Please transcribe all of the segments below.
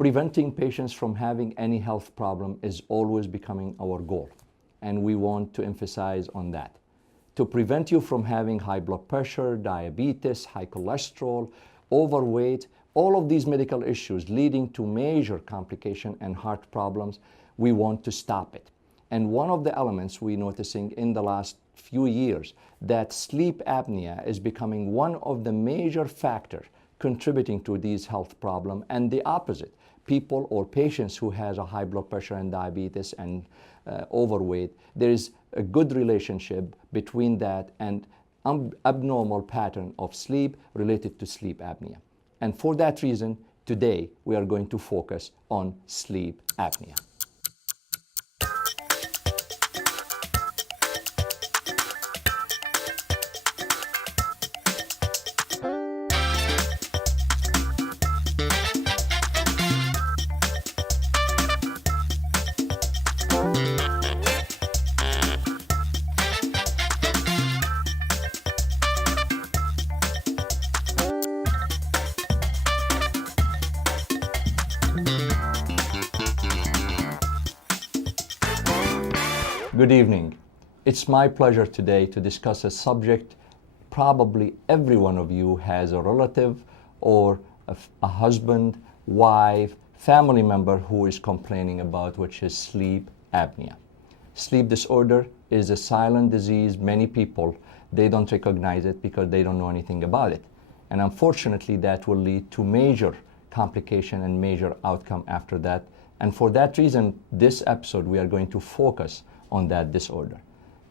Preventing patients from having any health problem is always becoming our goal, and we want to emphasize on that. To prevent you from having high blood pressure, diabetes, high cholesterol, overweight, all of these medical issues leading to major complication and heart problems, we want to stop it. And one of the elements we're noticing in the last few years, that sleep apnea is becoming one of the major factors contributing to these health problems, and the opposite. People or patients who has a high blood pressure and diabetes and overweight, there is a good relationship between that and abnormal pattern of sleep related to sleep apnea. And for that reason, today we are going to focus on sleep apnea. Good evening. It's my pleasure today to discuss a subject probably every one of you has a relative or a husband, wife, family member who is complaining about, which is sleep apnea. Sleep disorder is a silent disease. Many people, they don't recognize it because they don't know anything about it. And unfortunately, that will lead to major complication and major outcome after that. And for that reason, this episode, we are going to focus on that disorder.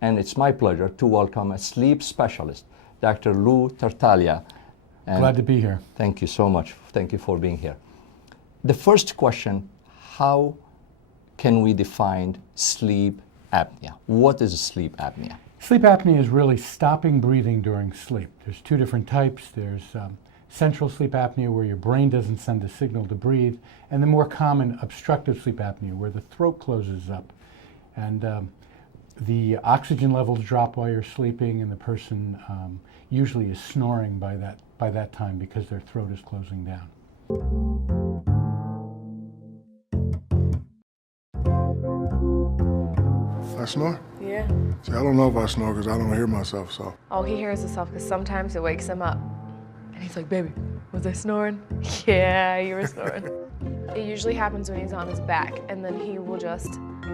And it's my pleasure to welcome a sleep specialist, Dr. Lou Tartaglia. Glad to be here. Thank you so much. Thank you for being here. The first question, how can we define sleep apnea? What is sleep apnea? Sleep apnea is really stopping breathing during sleep. There's two different types. There's central sleep apnea, where your brain doesn't send a signal to breathe, and the more common obstructive sleep apnea, where the throat closes up. And the oxygen levels drop while you're sleeping, and the person usually is snoring by that time because their throat is closing down. I snore? Yeah. See, I don't know if I snore because I don't hear myself, so. Oh, he hears himself because sometimes it wakes him up. And he's like, baby, was I snoring? Yeah, you were snoring. It usually happens when he's on his back, and then he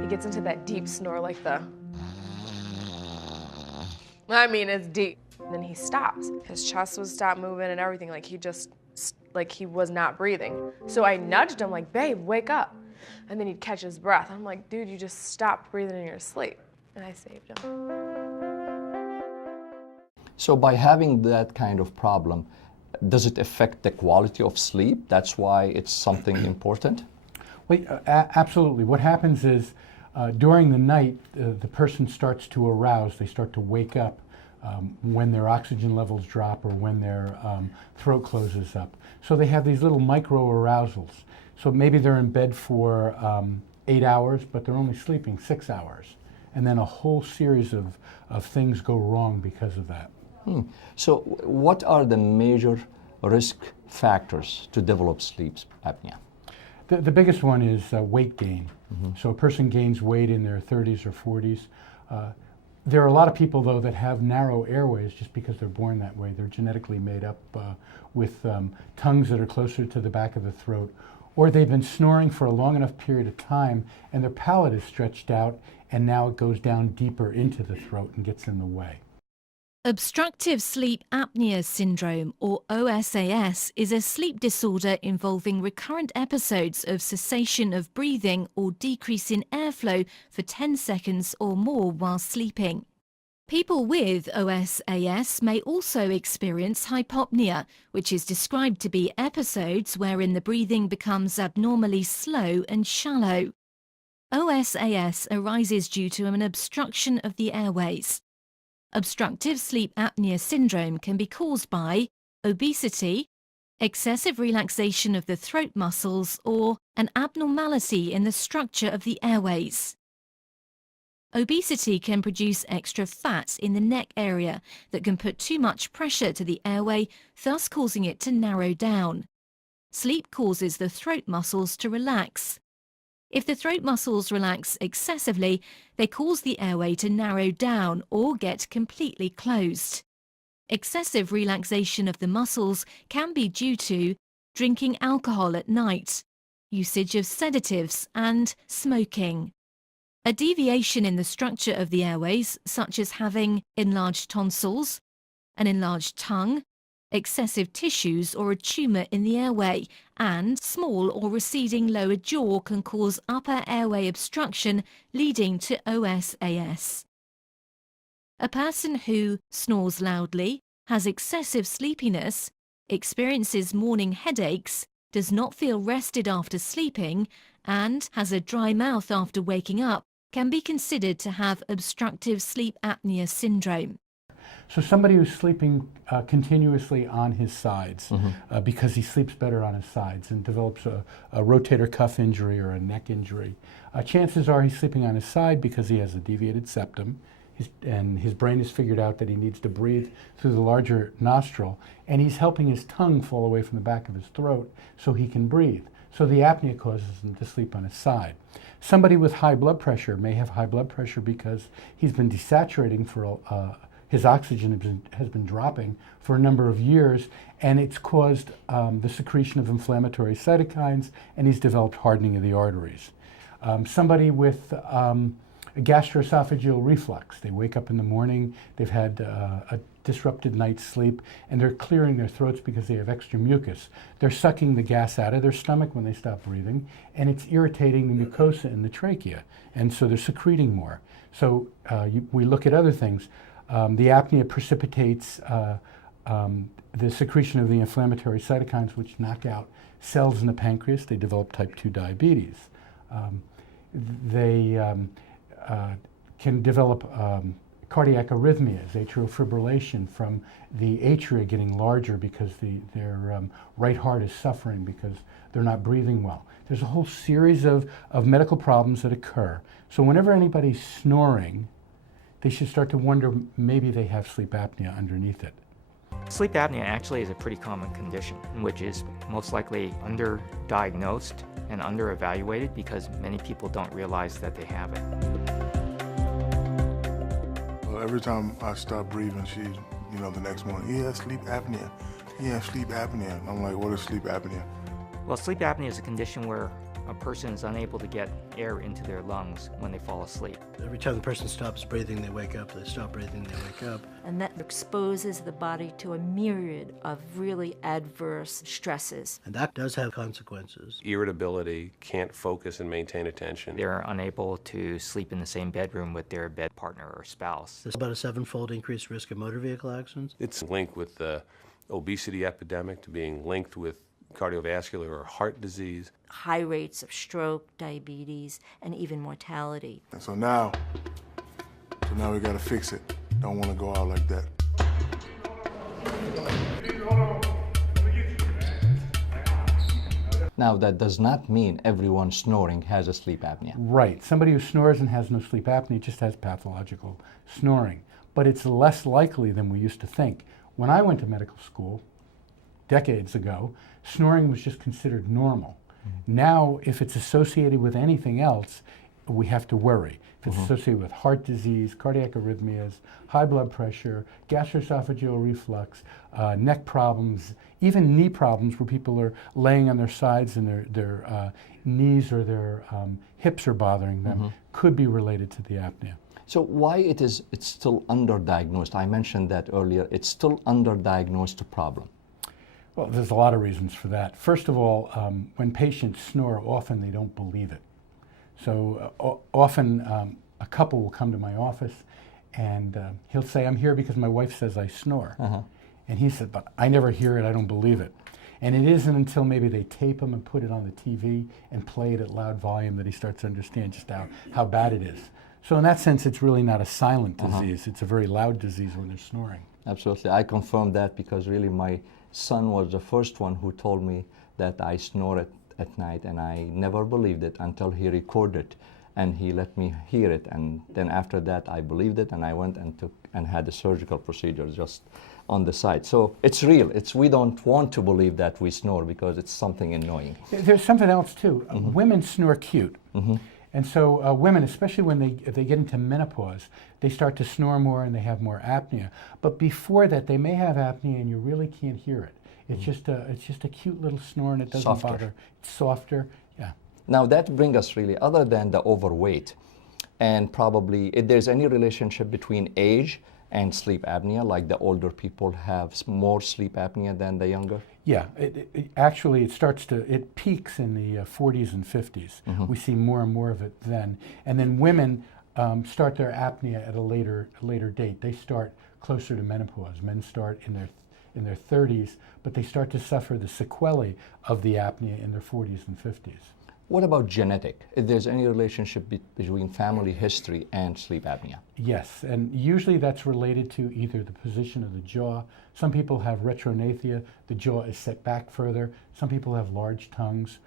gets into that deep snore, like it's deep. And then he stops. His chest would stop moving and everything, like he was not breathing. So I nudged him, like, babe, wake up. And then he'd catch his breath. I'm like, dude, you just stopped breathing in your sleep. And I saved him. So by having that kind of problem, does it affect the quality of sleep? That's why it's something important? Well, absolutely. What happens is during the night, the person starts to arouse. They start to wake up when their oxygen levels drop or when their throat closes up. So they have these little micro arousals. So maybe they're in bed for 8 hours, but they're only sleeping 6 hours. And then a whole series of things go wrong because of that. So what are the major risk factors to develop sleep apnea? The biggest one is weight gain. So a person gains weight in their 30s or 40s. There are a lot of people, though, that have narrow airways just because they're born that way. They're genetically made up with tongues that are closer to the back of the throat, or they've been snoring for a long enough period of time and their palate is stretched out and now it goes down deeper into the throat and gets in the way. Obstructive sleep apnea syndrome, or OSAS, is a sleep disorder involving recurrent episodes of cessation of breathing or decrease in airflow for 10 seconds or more while sleeping. People with OSAS may also experience hypopnea, which is described to be episodes wherein the breathing becomes abnormally slow and shallow. OSAS arises due to an obstruction of the airways. Obstructive sleep apnea syndrome can be caused by obesity, excessive relaxation of the throat muscles, or an abnormality in the structure of the airways. Obesity can produce extra fat in the neck area that can put too much pressure to the airway, thus causing it to narrow down. sleep causes the throat muscles to relax. If the throat muscles relax excessively, they cause the airway to narrow down or get completely closed. Excessive relaxation of the muscles can be due to drinking alcohol at night, usage of sedatives, and smoking. A deviation in the structure of the airways, such as having enlarged tonsils, an enlarged tongue, excessive tissues or a tumour in the airway, and small or receding lower jaw can cause upper airway obstruction leading to OSAS. A person who snores loudly, has excessive sleepiness, experiences morning headaches, does not feel rested after sleeping, and has a dry mouth after waking up can be considered to have obstructive sleep apnea syndrome. So somebody who's sleeping continuously on his sides because he sleeps better on his sides and develops a rotator cuff injury or a neck injury, chances are he's sleeping on his side because he has a deviated septum, and his brain has figured out that he needs to breathe through the larger nostril, and he's helping his tongue fall away from the back of his throat so he can breathe. So the apnea causes him to sleep on his side. Somebody with high blood pressure may have high blood pressure because he's been desaturating for his oxygen has been dropping for a number of years, and it's caused the secretion of inflammatory cytokines, and he's developed hardening of the arteries. Somebody with gastroesophageal reflux, they wake up in the morning, they've had a disrupted night's sleep, and they're clearing their throats because they have extra mucus. They're sucking the gas out of their stomach when they stop breathing, and it's irritating the mucosa in the trachea, and so they're secreting more. So we look at other things. The apnea precipitates the secretion of the inflammatory cytokines, which knock out cells in the pancreas. They develop type 2 diabetes. They can develop cardiac arrhythmias, atrial fibrillation from the atria getting larger because their right heart is suffering because they're not breathing well. There's a whole series of medical problems that occur. So whenever anybody's snoring, they should start to wonder maybe they have sleep apnea underneath it. Sleep apnea actually is a pretty common condition, which is most likely underdiagnosed and underevaluated because many people don't realize that they have it. Well, every time I stop breathing, she, the next morning, he has sleep apnea. He has sleep apnea. And I'm like, what is sleep apnea? Well, sleep apnea is a condition where a person is unable to get air into their lungs when they fall asleep. Every time the person stops breathing, they wake up. They stop breathing, they wake up. And that exposes the body to a myriad of really adverse stresses. And that does have consequences. Irritability, can't focus and maintain attention. They're unable to sleep in the same bedroom with their bed partner or spouse. There's about a 7-fold increased risk of motor vehicle accidents. It's linked with the obesity epidemic, to being linked with cardiovascular or heart disease. High rates of stroke, diabetes, and even mortality. And so now we gotta fix it. Don't wanna go out like that. Now, that does not mean everyone snoring has a sleep apnea. Right. Somebody who snores and has no sleep apnea just has pathological snoring. But it's less likely than we used to think. When I went to medical school decades ago, snoring was just considered normal. Now, if it's associated with anything else, we have to worry. If it's associated with heart disease, cardiac arrhythmias, high blood pressure, gastroesophageal reflux, neck problems, even knee problems where people are laying on their sides and their knees or their hips are bothering them, could be related to the apnea. So why it's still underdiagnosed? I mentioned that earlier. It's still underdiagnosed problem. Well, there's a lot of reasons for that. First of all, when patients snore, often they don't believe it. So often a couple will come to my office and he'll say, I'm here because my wife says I snore. And he said, but I never hear it, I don't believe it. And it isn't until maybe they tape him and put it on the TV and play it at loud volume that he starts to understand just how bad it is. So in that sense, it's really not a silent disease. It's a very loud disease when they're snoring. Absolutely. I confirm that because really my son was the first one who told me that I snore at night, and I never believed it until he recorded and he let me hear it. And then after that, I believed it, and I went and had a surgical procedure just on the side. So it's real. We don't want to believe that we snore because it's something annoying. There's something else too. Women snore cute. And so women, especially if they get into menopause, they start to snore more and they have more apnea. But before that, they may have apnea and you really can't hear it. It's just a cute little snore and it doesn't bother. It's softer, yeah. Now that brings us really, other than the overweight, and probably if there's any relationship between age and sleep apnea, like the older people have more sleep apnea than the younger? Yeah, actually it peaks in the 40s and 50s. We see more and more of it then. And then women start their apnea at a later date. They start closer to menopause. Men start in their 30s, but they start to suffer the sequelae of the apnea in their 40s and 50s. What about genetic? If there's any relationship between family history and sleep apnea? Yes, and usually that's related to either the position of the jaw. Some people have retrognathia, the jaw is set back further. Some people have large tongues,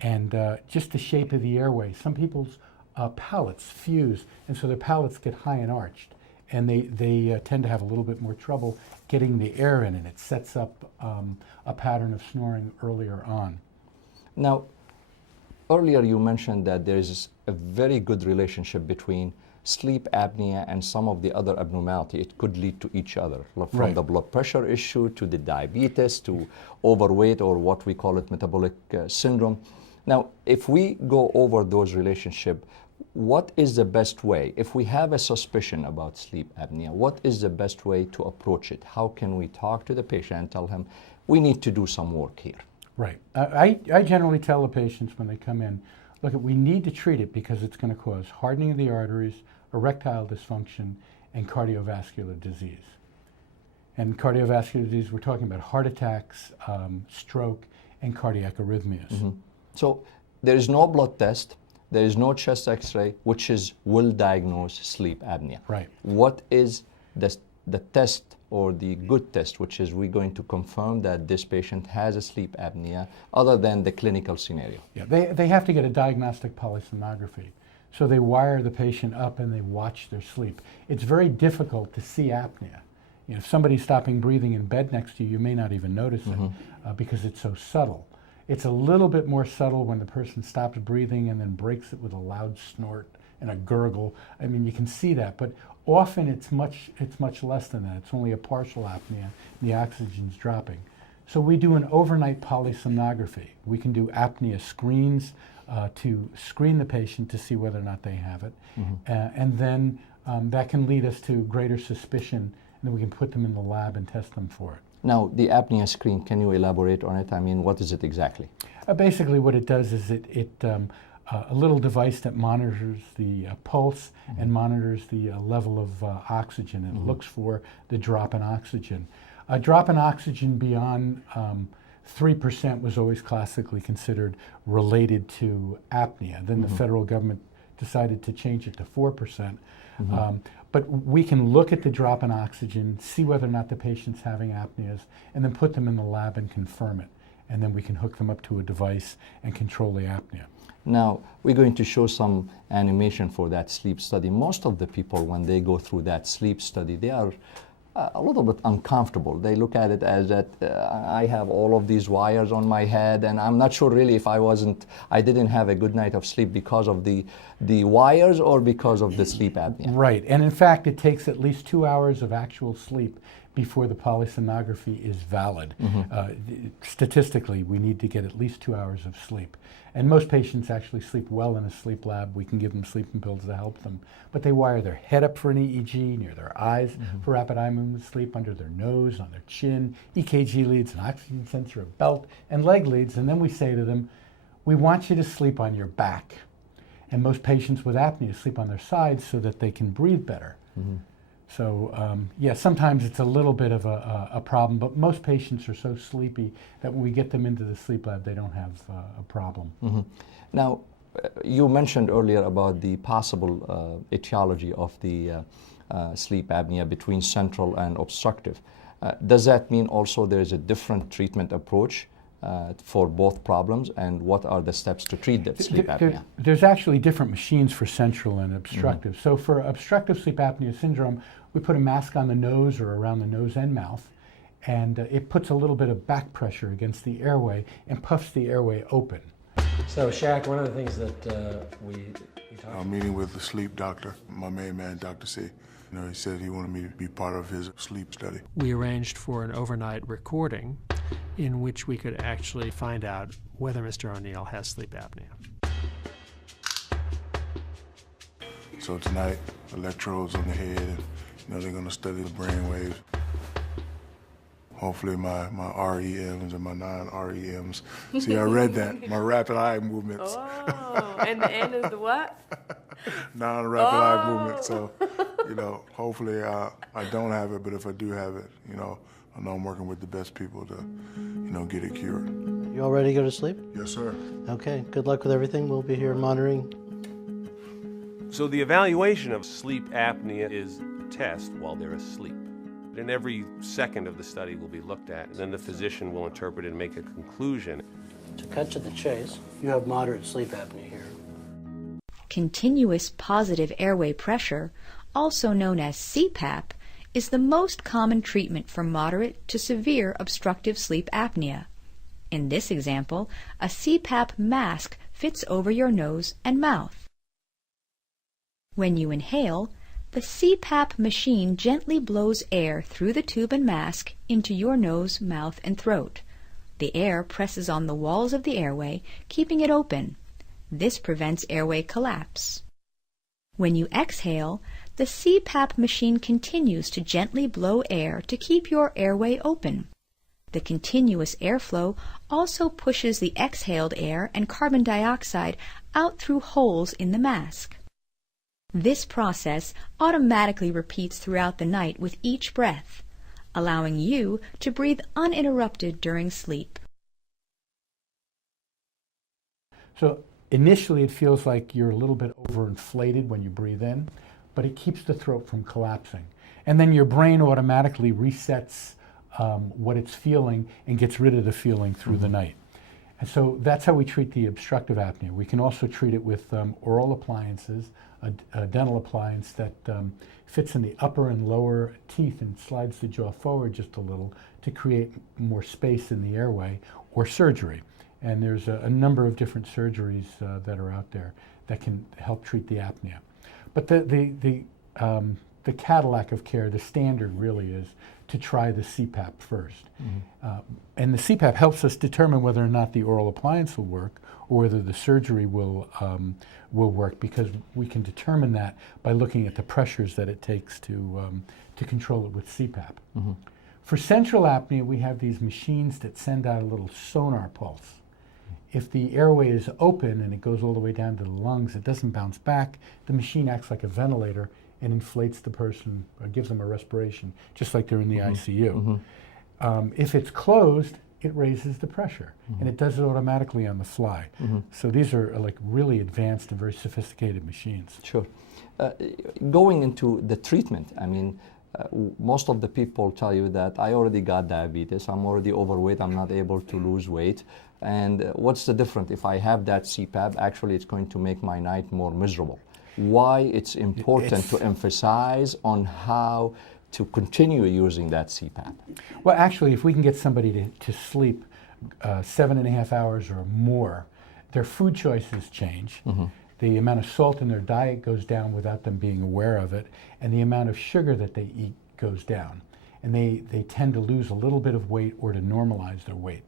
and just the shape of the airway. Some people's palates fuse, and so their palates get high and arched, and they tend to have a little bit more trouble getting the air in, and it sets up a pattern of snoring earlier on. Now, earlier you mentioned that there is a very good relationship between sleep apnea and some of the other abnormality. It could lead to each other, from the blood pressure issue to the diabetes to overweight, or what we call it metabolic syndrome. Now, if we go over those relationships, what is the best way? If we have a suspicion about sleep apnea, what is the best way to approach it? How can we talk to the patient and tell him, we need to do some work here? Right. I generally tell the patients when they come in, look, we need to treat it because it's going to cause hardening of the arteries, erectile dysfunction, and cardiovascular disease. And cardiovascular disease, we're talking about heart attacks, stroke, and cardiac arrhythmias. So there is no blood test, there is no chest x-ray, which will diagnose sleep apnea. Right. What is the test or the good test, which is we're going to confirm that this patient has a sleep apnea other than the clinical scenario? Yeah, they have to get a diagnostic polysomnography. So they wire the patient up and they watch their sleep. It's very difficult to see apnea. You know, if somebody's stopping breathing in bed next to you, you may not even notice it because it's so subtle. It's a little bit more subtle when the person stops breathing and then breaks it with a loud snort and a gurgle. I mean, you can see that, but often it's much less than that. It's only a partial apnea, and the oxygen's dropping. So we do an overnight polysomnography. We can do apnea screens to screen the patient to see whether or not they have it. And then that can lead us to greater suspicion, and then we can put them in the lab and test them for it. Now, the apnea screen, can you elaborate on it? I mean, what is it exactly? Basically what it does is a little device that monitors the pulse and monitors the level of oxygen, and looks for the drop in oxygen. A drop in oxygen beyond 3% was always classically considered related to apnea. Then the federal government decided to change it to 4%. But we can look at the drop in oxygen, see whether or not the patient's having apneas, and then put them in the lab and confirm it. And then we can hook them up to a device and control the apnea. Now, we're going to show some animation for that sleep study. Most of the people, when they go through that sleep study, they are a little bit uncomfortable. They look at it as that I have all of these wires on my head, and I'm not sure really if I didn't have a good night of sleep because of the wires or because of the sleep apnea. Right, and in fact, it takes at least 2 hours of actual sleep before the polysomnography is valid. Statistically, we need to get at least 2 hours of sleep. And most patients actually sleep well in a sleep lab. We can give them sleeping pills to help them. But they wire their head up for an EEG, near their eyes for rapid eye movement sleep, under their nose, on their chin, EKG leads, an oxygen sensor, a belt, and leg leads. And then we say to them, we want you to sleep on your back. And most patients with apnea sleep on their sides so that they can breathe better. So yeah, sometimes it's a little bit of a problem, but most patients are so sleepy that when we get them into the sleep lab, they don't have a problem. Now, you mentioned earlier about the possible etiology of the sleep apnea between central and obstructive. Does that mean also there is a different treatment approach for both problems, and what are the steps to treat the sleep apnea? There's actually different machines for central and obstructive. So for obstructive sleep apnea syndrome, we put a mask on the nose or around the nose and mouth, and it puts a little bit of back pressure against the airway and puffs the airway open. So, Shaq, one of the things that we talked about. I'm meeting with the sleep doctor, my main man, Dr. C. You know, he said he wanted me to be part of his sleep study. We arranged for an overnight recording in which we could actually find out whether Mr. O'Neill has sleep apnea. So tonight, electrodes on the head, and they're going to study the brain waves. Hopefully my REMs and my non-REMs. See, I read that, my rapid eye movements. Oh, and the end is the what? Non-rapid eye movement. So, hopefully I don't have it, but if I do have it, I know I'm working with the best people to, get it cured. You all ready to go to sleep? Yes, sir. Okay, good luck with everything. We'll be here monitoring. So the evaluation of sleep apnea is a test while they're asleep. And every second of the study will be looked at, and then the physician will interpret it and make a conclusion. To cut to the chase, you have moderate sleep apnea here. Continuous positive airway pressure, also known as CPAP, is the most common treatment for moderate to severe obstructive sleep apnea. In this example, a CPAP mask fits over your nose and mouth. When you inhale, the CPAP machine gently blows air through the tube and mask into your nose, mouth, and throat. The air presses on the walls of the airway, keeping it open. This prevents airway collapse. When you exhale, the CPAP machine continues to gently blow air to keep your airway open. The continuous airflow also pushes the exhaled air and carbon dioxide out through holes in the mask. This process automatically repeats throughout the night with each breath, allowing you to breathe uninterrupted during sleep. So initially it feels like you're a little bit overinflated when you breathe in, but it keeps the throat from collapsing. And then your brain automatically resets what it's feeling and gets rid of the feeling through the night. And so that's how we treat the obstructive apnea. We can also treat it with oral appliances, a dental appliance that fits in the upper and lower teeth and slides the jaw forward just a little to create more space in the airway, or surgery. And there's a number of different surgeries that are out there that can help treat the apnea. But the Cadillac of care, the standard really is to try the CPAP first. And the CPAP helps us determine whether or not the oral appliance will work or whether the surgery will work, because we can determine that by looking at the pressures that it takes to control it with CPAP. For central apnea, we have these machines that send out a little sonar pulse. If the airway is open and it goes all the way down to the lungs, it doesn't bounce back. The machine acts like a ventilator and inflates the person, or gives them a respiration, just like they're in the ICU. If it's closed, it raises the pressure, and it does it automatically on the fly. So these are like really advanced and very sophisticated machines. Sure. Going into the treatment, I mean, most of the people tell you that I already got diabetes, I'm already overweight, I'm not able to lose weight. And what's the difference? If I have that CPAP, actually it's going to make my night more miserable. Why it's important to emphasize on how to continue using that CPAP? Well, actually, if we can get somebody to sleep 7.5 hours or more, their food choices change. The amount of salt in their diet goes down without them being aware of it, and the amount of sugar that they eat goes down. And they tend to lose a little bit of weight or to normalize their weight.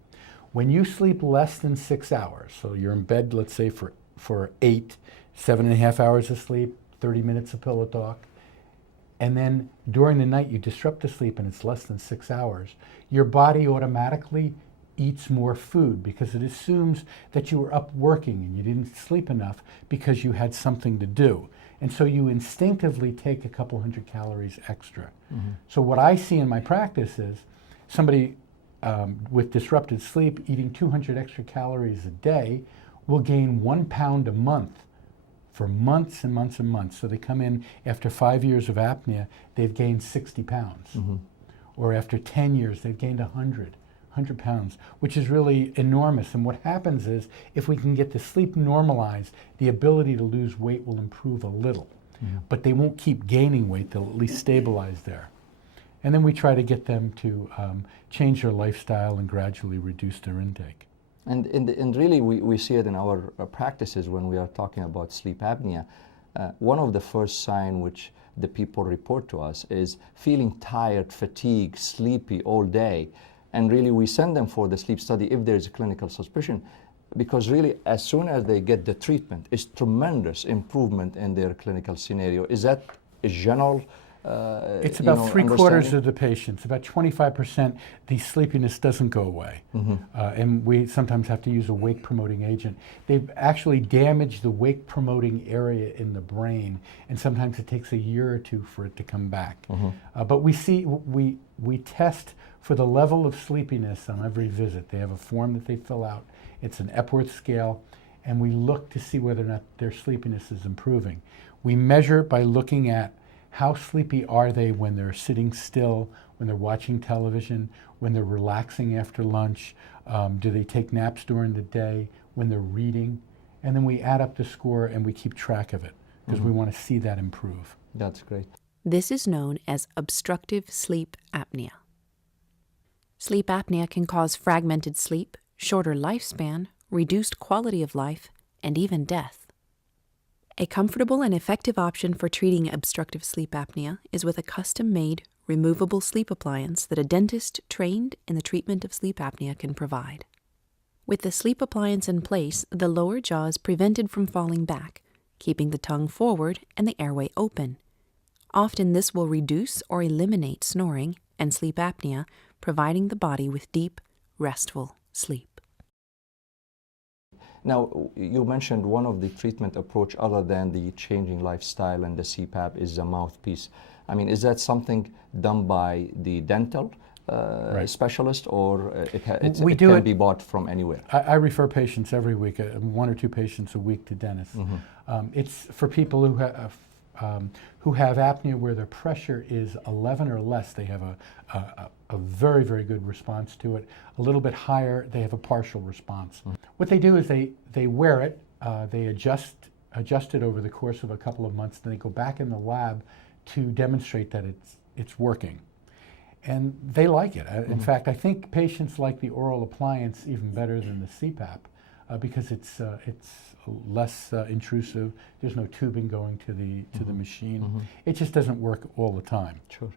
When you sleep less than 6 hours, so you're in bed, let's say for 7.5 hours of sleep, 30 minutes of pillow talk, and then during the night you disrupt the sleep and it's less than 6 hours, your body automatically eats more food because it assumes that you were up working and you didn't sleep enough because you had something to do. And so you instinctively take a couple hundred calories extra. So what I see in my practice is somebody with disrupted sleep eating 200 extra calories a day will gain 1 pound a month for months and months and months. So they come in after 5 years of apnea, they've gained 60 pounds. Or after 10 years, they've gained 100 pounds, which is really enormous. And what happens is, if we can get the sleep normalized, the ability to lose weight will improve a little. but they won't keep gaining weight. They'll at least stabilize there. And then we try to get them to change their lifestyle and gradually reduce their intake. And really, we see it in our practices when we are talking about sleep apnea. One of the first signs which the people report to us is feeling tired, fatigued, sleepy all day. And really, we send them for the sleep study if there's a clinical suspicion, because really, as soon as they get the treatment, it's tremendous improvement in their clinical scenario. Is that a general it's about 3/4 of the patients, about 25%, the sleepiness doesn't go away. And we sometimes have to use a wake-promoting agent. They've actually damaged the wake-promoting area in the brain, and sometimes it takes a year or two for it to come back. But we test for the level of sleepiness on every visit. They have a form that they fill out. It's an Epworth scale, and we look to see whether or not their sleepiness is improving. We measure by looking at how sleepy are they when they're sitting still, when they're watching television, when they're relaxing after lunch, do they take naps during the day, when they're reading, and then we add up the score and we keep track of it because we want to see that improve. That's great. This is known as obstructive sleep apnea. Sleep apnea can cause fragmented sleep, shorter lifespan, reduced quality of life, and even death. A comfortable and effective option for treating obstructive sleep apnea is with a custom-made, removable sleep appliance that a dentist trained in the treatment of sleep apnea can provide. With the sleep appliance in place, the lower jaw is prevented from falling back, keeping the tongue forward and the airway open. Often this will reduce or eliminate snoring and sleep apnea, providing the body with deep, restful sleep. Now, you mentioned one of the treatment approach other than the changing lifestyle and the CPAP is the mouthpiece. I mean, is that something done by the dental specialist, or it can be bought from anywhere? I refer patients every week, 1 or 2 patients a week to dentists. It's for people who have apnea where their pressure is 11 or less. They have a very, very good response to it. A little bit higher, they have a partial response. What they do is they wear it, they adjust it over the course of a couple of months, then they go back in the lab to demonstrate that it's working. And they like it. In fact, I think patients like the oral appliance even better than the CPAP because it's less intrusive. There's no tubing going to the machine. It just doesn't work all the time. Sure.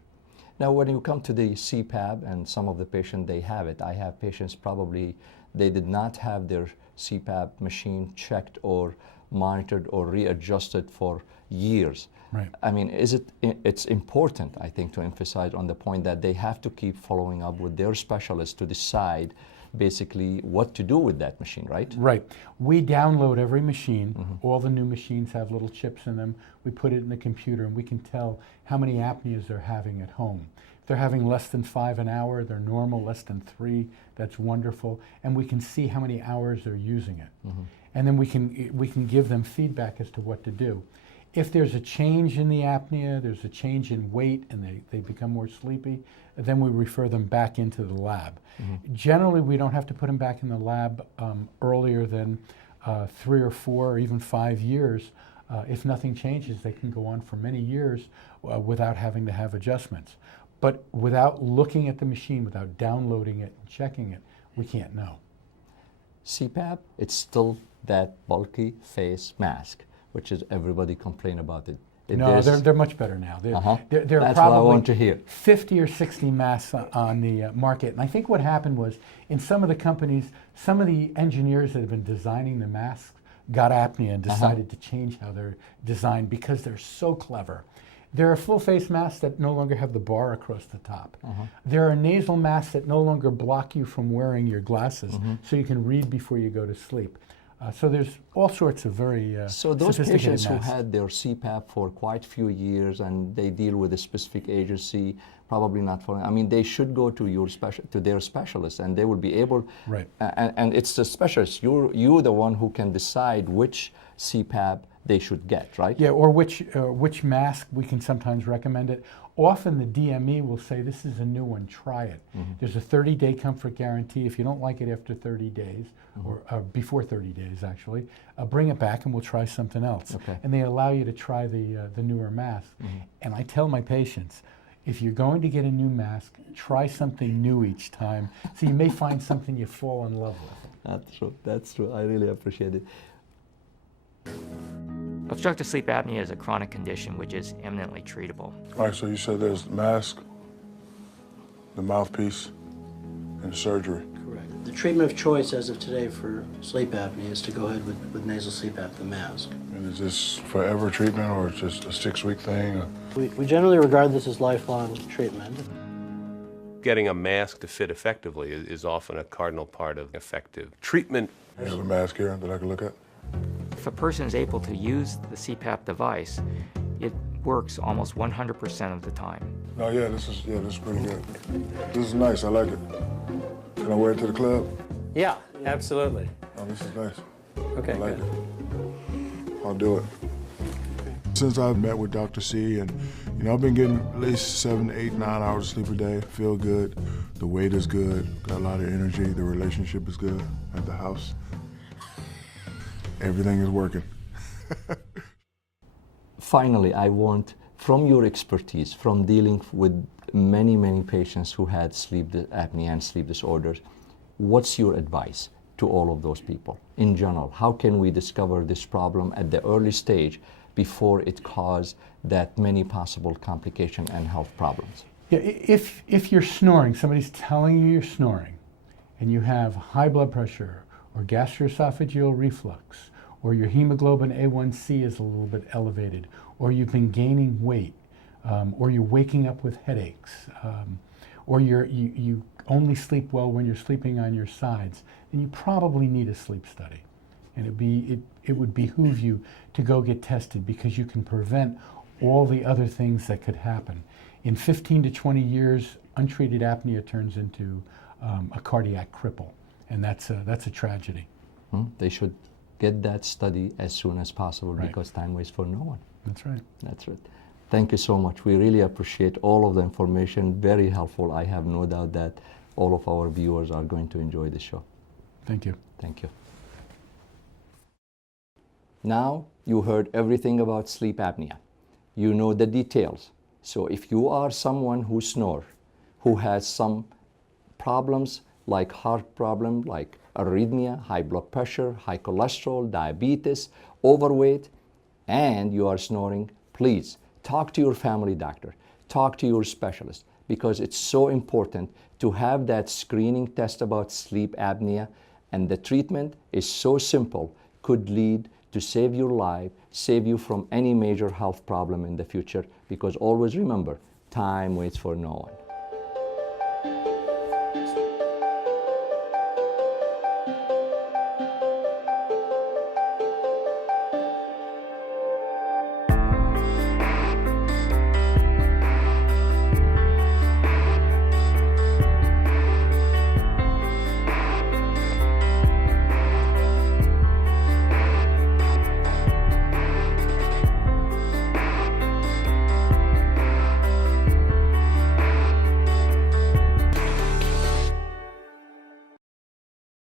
Now, when you come to the CPAP, and some of the patients, they have it. I have patients probably, they did not have their CPAP machine checked or monitored or readjusted for years. Right. I mean, it's important, I think, to emphasize on the point that they have to keep following up with their specialist to decide basically what to do with that machine, right? Right. We download every machine. All the new machines have little chips in them. We put it in the computer and we can tell how many apneas they're having at home. If they're having less than 5 an hour, they're normal, less than 3, that's wonderful. And we can see how many hours they're using it. And then we can give them feedback as to what to do. If there's a change in the apnea, there's a change in weight, and they become more sleepy, then we refer them back into the lab. Generally, we don't have to put them back in the lab earlier than 3 or 4 or even 5 years. If nothing changes, they can go on for many years without having to have adjustments. But without looking at the machine, without downloading it and checking it, we can't know. CPAP, it's still that bulky face mask, which is everybody complain about it. No, they're much better now. There are That's what I probably want to hear. 50 or 60 masks on the market. And I think what happened was, in some of the companies, some of the engineers that have been designing the masks got apnea and decided to change how they're designed because they're so clever. There are full face masks that no longer have the bar across the top. There are nasal masks that no longer block you from wearing your glasses so you can read before you go to sleep. So there's all sorts of very So those sophisticated patients masks. who had their CPAP for quite a few years and they deal with a specific agency, probably not following, I mean, they should go to their specialist and they will be able, and it's the specialist, you're the one who can decide which CPAP they should get, right? Yeah, or which mask we can sometimes recommend it. Often the DME will say, this is a new one, try it. There's a 30-day comfort guarantee. If you don't like it after 30 days, or before 30 days actually, bring it back and we'll try something else. Okay. And they allow you to try the newer mask. And I tell my patients, if you're going to get a new mask, try something new each time, so you may find something you fall in love with. That's true. I really appreciate it. Obstructive sleep apnea is a chronic condition which is eminently treatable. All right, so you said there's the mask, the mouthpiece, and surgery. Correct. The treatment of choice as of today for sleep apnea is to go ahead with nasal CPAP, the mask. And is this forever treatment or just a 6-week thing? Or? We generally regard this as lifelong treatment. Getting a mask to fit effectively is often a cardinal part of effective treatment. You have a mask here that I can look at? If a person is able to use the CPAP device, it works almost 100% of the time. No, yeah, this is pretty good. This is nice. I like it. Can I wear it to the club? Yeah, absolutely. Oh, this is nice. Okay, I like good. it. I'll do it. Since I've met with Dr. C, and I've been getting at least 7, 8, 9 hours of sleep a day. Feel good. The weight is good. Got a lot of energy. The relationship is good at the house. Everything is working. Finally, I want, from your expertise, from dealing with many, many patients who had sleep apnea and sleep disorders, what's your advice to all of those people in general? How can we discover this problem at the early stage before it causes that many possible complications and health problems? Yeah, if you're snoring, somebody's telling you you're snoring, and you have high blood pressure or gastroesophageal reflux, or your hemoglobin A1C is a little bit elevated, or you've been gaining weight, or you're waking up with headaches, or you only sleep well when you're sleeping on your sides, then you probably need a sleep study. And it would behoove you to go get tested, because you can prevent all the other things that could happen. In 15 to 20 years, untreated apnea turns into a cardiac cripple, and that's a tragedy. They should get that study as soon as possible, Right. because time waits for no one. That's right. That's right. Thank you so much. We really appreciate all of the information. Very helpful. I have no doubt that all of our viewers are going to enjoy the show. Thank you. Thank you. Now you heard everything about sleep apnea. You know the details. So if you are someone who snores, who has some problems like heart problem, like arrhythmia, high blood pressure, high cholesterol, diabetes, overweight, and you are snoring, please talk to your family doctor, talk to your specialist, because it's so important to have that screening test about sleep apnea, and the treatment is so simple, could lead to save your life, save you from any major health problem in the future, because always remember, time waits for no one.